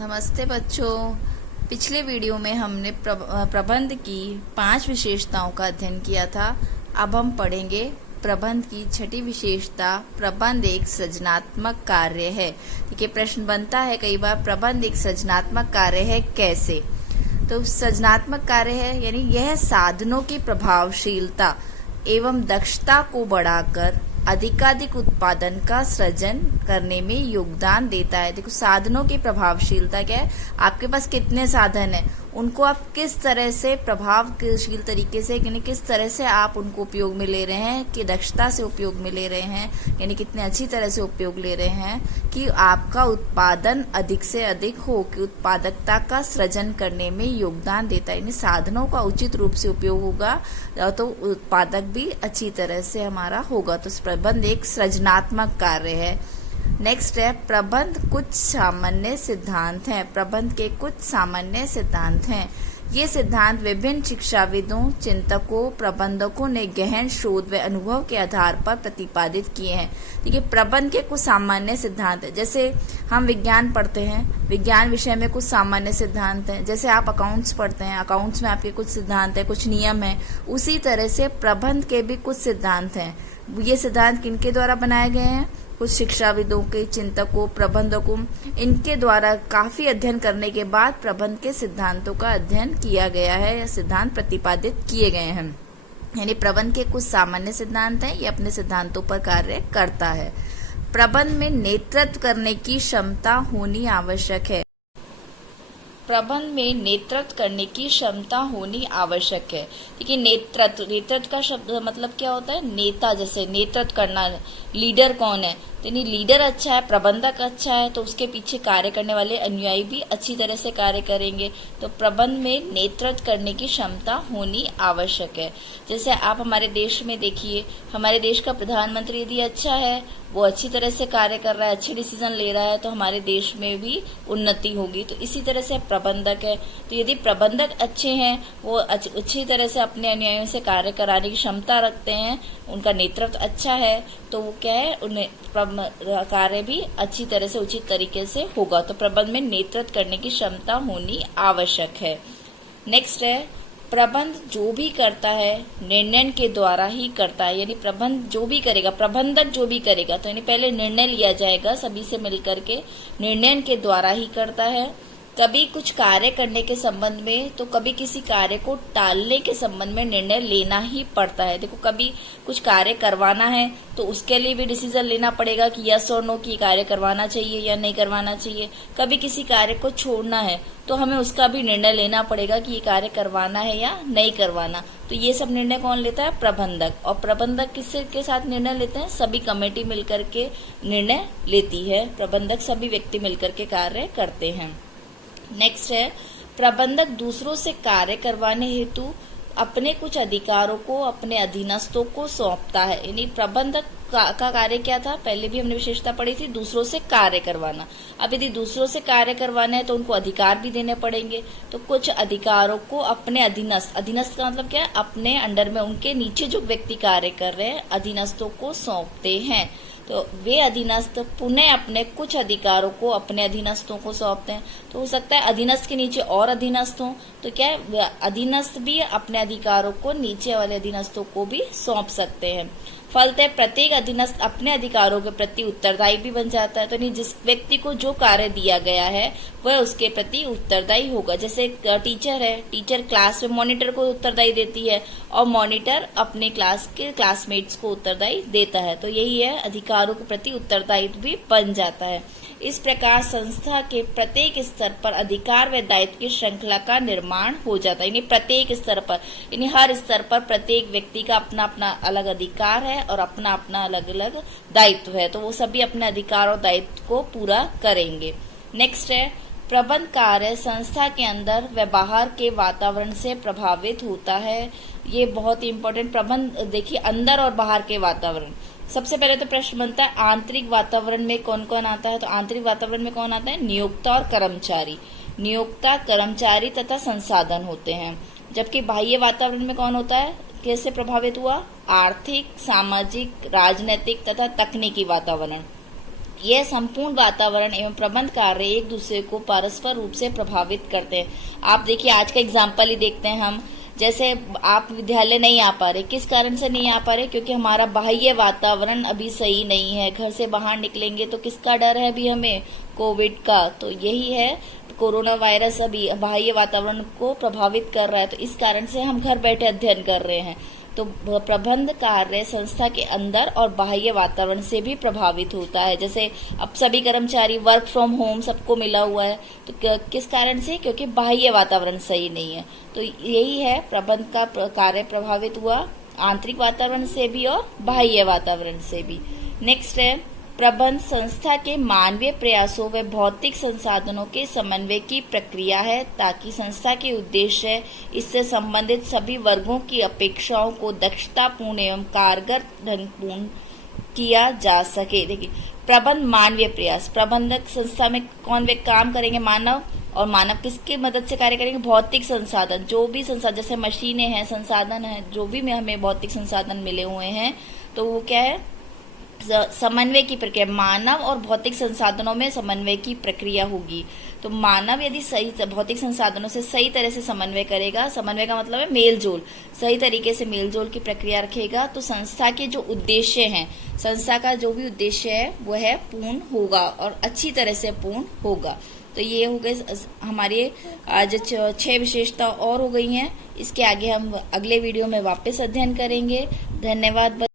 नमस्ते बच्चों। पिछले वीडियो में हमने प्रबंध की 5 विशेषताओं का अध्ययन किया था। अब हम पढ़ेंगे प्रबंध की छठी विशेषता। प्रबंध एक सृजनात्मक कार्य है। देखिए, प्रश्न बनता है कई बार, प्रबंध एक सृजनात्मक कार्य है कैसे? तो सृजनात्मक कार्य है यानी यह साधनों की प्रभावशीलता एवं दक्षता को बढ़ाकर अधिकाधिक उत्पादन का सृजन करने में योगदान देता है। देखो, साधनों की प्रभावशीलता क्या है? आपके पास कितने साधन हैं, उनको आप किस तरह से प्रभावशील तरीके से यानी किस तरह से आप उनको उपयोग में ले रहे हैं, कि दक्षता से उपयोग में ले रहे हैं, यानी कितने अच्छी तरह से उपयोग ले रहे हैं कि आपका उत्पादन अधिक से अधिक हो, कि उत्पादकता का सृजन करने में योगदान देता है। यानी साधनों का उचित रूप से उपयोग होगा तो उत्पादक भी अच्छी तरह से हमारा होगा। तो प्रबंध एक सृजनात्मक कार्य है। नेक्स्ट है, प्रबंध कुछ सामान्य सिद्धांत हैं। प्रबंध के कुछ सामान्य सिद्धांत हैं। ये सिद्धांत विभिन्न शिक्षाविदों, चिंतकों, प्रबंधकों ने गहन शोध व अनुभव के आधार पर प्रतिपादित किए हैं। देखिए, प्रबंध के कुछ सामान्य सिद्धांत है। जैसे हम विज्ञान पढ़ते हैं, विज्ञान विषय में कुछ सामान्य सिद्धांत हैं। जैसे आप अकाउंट्स पढ़ते हैं, अकाउंट्स में आपके कुछ सिद्धांत है, कुछ नियम है। उसी तरह से प्रबंध के भी कुछ सिद्धांत हैं। ये सिद्धांत किनके द्वारा बनाए गए हैं? कुछ शिक्षाविदों के, चिंतकों, प्रबंधकों, इनके द्वारा काफी अध्ययन करने के बाद प्रबंध के सिद्धांतों का अध्ययन किया गया है या सिद्धांत प्रतिपादित किए गए हैं। यानी प्रबंध के कुछ सामान्य सिद्धांत हैं, ये अपने सिद्धांतों पर कार्य करता है। प्रबंध में नेतृत्व करने की क्षमता होनी आवश्यक है। प्रबंध में नेतृत्व करने की क्षमता होनी आवश्यक है। देखिए, नेतृत्व का शब्द मतलब क्या होता है? नेता, जैसे नेतृत्व करना। लीडर कौन है? यानी लीडर अच्छा है, प्रबंधक अच्छा है, तो उसके पीछे कार्य करने वाले अनुयायी भी अच्छी तरह से कार्य करेंगे। तो प्रबंध में नेतृत्व करने की क्षमता होनी आवश्यक है। जैसे आप हमारे देश में देखिए, हमारे देश का प्रधानमंत्री यदि अच्छा है, वो अच्छी तरह से कार्य कर रहा है, अच्छे डिसीजन ले रहा है, तो हमारे देश में भी उन्नति होगी। तो इसी तरह से प्रबंधक है, तो यदि प्रबंधक अच्छे हैं, वो अच्छी तरह से अपने अनुयायियों से कार्य कराने की क्षमता रखते हैं, उनका नेतृत्व अच्छा है, तो वो क्या है, उन्हें कार्य भी अच्छी तरह से उचित तरीके से होगा। तो प्रबंध में नेतृत्व करने की क्षमता होनी आवश्यक है। नेक्स्ट है, प्रबंध जो भी करता है निर्णय के द्वारा ही करता है। यानी प्रबंध जो भी करेगा, प्रबंधक जो भी करेगा, तो यानी पहले निर्णय लिया जाएगा सभी से मिलकर के, निर्णय के द्वारा ही करता है। कभी कुछ कार्य करने के संबंध में, तो कभी किसी कार्य को टालने के संबंध में निर्णय लेना ही पड़ता है। देखो, कभी कुछ कार्य करवाना है तो उसके लिए भी डिसीजन लेना पड़ेगा कि यस और नो, की कार्य करवाना चाहिए या नहीं करवाना चाहिए। कभी किसी कार्य को छोड़ना है तो हमें उसका भी निर्णय लेना पड़ेगा कि ये कार्य करवाना है या नहीं करवाना। तो ये सब निर्णय कौन लेता है? प्रबंधक। और प्रबंधक किसके के साथ निर्णय लेते हैं? सभी कमेटी मिलकर के निर्णय लेती है। प्रबंधक सभी व्यक्ति मिलकर के कार्य करते हैं। नेक्स्ट है, प्रबंधक दूसरों से कार्य करवाने हेतु अपने कुछ अधिकारों को अपने अधीनस्थों को सौंपता है। यानी प्रबंधक का कार्य क्या था? पहले भी हमने विशेषता पढ़ी थी, दूसरों से कार्य करवाना। अब यदि दूसरों से कार्य करवाना है तो उनको अधिकार भी देने पड़ेंगे। तो कुछ अधिकारों को अपने अधीनस्थ का मतलब क्या है? अपने अंडर में, उनके नीचे जो व्यक्ति कार्य कर रहे हैं, अधीनस्थों को सौंपते हैं। तो वे अधीनस्थ पुनः अपने कुछ अधिकारों को अपने अधीनस्थों को सौंपते हैं। तो हो सकता है अधीनस्थ के नीचे और अधीनस्थ हों, तो क्या है, अधीनस्थ भी अपने अधिकारों को नीचे वाले अधीनस्थों को भी सौंप सकते हैं। फलतः प्रत्येक अधीनस्थ अपने अधिकारों के प्रति उत्तरदायी भी बन जाता है। तो नहीं, जिस व्यक्ति को जो कार्य दिया गया है वह उसके प्रति उत्तरदायी होगा। जैसे टीचर है, टीचर क्लास में मॉनिटर को उत्तरदायी देती है और मॉनिटर अपने क्लास के क्लासमेट्स को उत्तरदायी देता है। तो यही है, अधिकारों के प्रति उत्तरदायित्व भी बन जाता है। इस प्रकार संस्था के प्रत्येक स्तर पर अधिकार व दायित्व की श्रृंखला का निर्माण हो जाता है। यानी प्रत्येक स्तर पर, यानी हर स्तर पर प्रत्येक व्यक्ति का अपना अपना अलग अधिकार है और अपना अपना अलग अलग दायित्व है। तो वो सभी अपने अधिकार और दायित्व को पूरा करेंगे। नेक्स्ट है, प्रबंध कार्य संस्था के अंदर व बाहर के वातावरण से प्रभावित होता है। ये बहुत ही इम्पोर्टेंट। प्रबंध देखिए, अंदर और बाहर के वातावरण। सबसे पहले तो प्रश्न बनता है, आंतरिक वातावरण में कौन कौन आता है? तो आंतरिक वातावरण में कौन आता है? नियोक्ता और कर्मचारी। नियोक्ता, कर्मचारी तथा संसाधन होते हैं। जबकि बाह्य वातावरण में कौन होता है? कैसे प्रभावित हुआ? आर्थिक, सामाजिक, राजनीतिक तथा तकनीकी वातावरण। यह संपूर्ण वातावरण एवं प्रबंध कार्य एक दूसरे को परस्पर रूप से प्रभावित करते हैं। आप देखिए, आज का एग्जाम्पल ही देखते हैं हम। जैसे आप विद्यालय नहीं आ पा रहे, किस कारण से नहीं आ पा रहे? क्योंकि हमारा बाह्य वातावरण अभी सही नहीं है। घर से बाहर निकलेंगे तो किसका डर है अभी हमें? कोविड का। तो यही है, कोरोना वायरस अभी बाह्य वातावरण को प्रभावित कर रहा है, तो इस कारण से हम घर बैठे अध्ययन कर रहे हैं। तो प्रबंध कार्य संस्था के अंदर और बाह्य वातावरण से भी प्रभावित होता है। जैसे अब सभी कर्मचारी वर्क फ्रॉम होम सबको मिला हुआ है, तो किस कारण से? क्योंकि बाह्य वातावरण सही नहीं है। तो यही है, प्रबंध का कार्य प्रभावित हुआ आंतरिक वातावरण से भी और बाह्य वातावरण से भी। नेक्स्ट है, प्रबंध संस्था के मानवीय प्रयासों व भौतिक संसाधनों के समन्वय की प्रक्रिया है, ताकि संस्था के उद्देश्य इससे संबंधित सभी वर्गों की अपेक्षाओं को दक्षतापूर्ण एवं कारगर ढंग पूर्ण किया जा सके। देखिए, प्रबंध मानवीय प्रयास, प्रबंधक संस्था में कौन वे काम करेंगे? मानव। और मानव किसकी मदद से कार्य करेंगे? भौतिक संसाधन, जो भी संसाधन, जैसे मशीनें हैं, संसाधन है, जो भी में हमें भौतिक संसाधन मिले हुए हैं, तो वो क्या है? समन्वय की प्रक्रिया। मानव और भौतिक संसाधनों में समन्वय की प्रक्रिया होगी। तो मानव यदि सही भौतिक संसाधनों से सही तरह से समन्वय करेगा, समन्वय का मतलब है मेलजोल, सही तरीके से मेलजोल की प्रक्रिया रखेगा, तो संस्था के जो उद्देश्य हैं, संस्था का जो भी उद्देश्य है वो है पूर्ण होगा और अच्छी तरह से पूर्ण होगा। तो ये हो गए हमारे आज 6 विशेषता और हो गई हैं। इसके आगे हम अगले वीडियो में वापस अध्ययन करेंगे। धन्यवाद।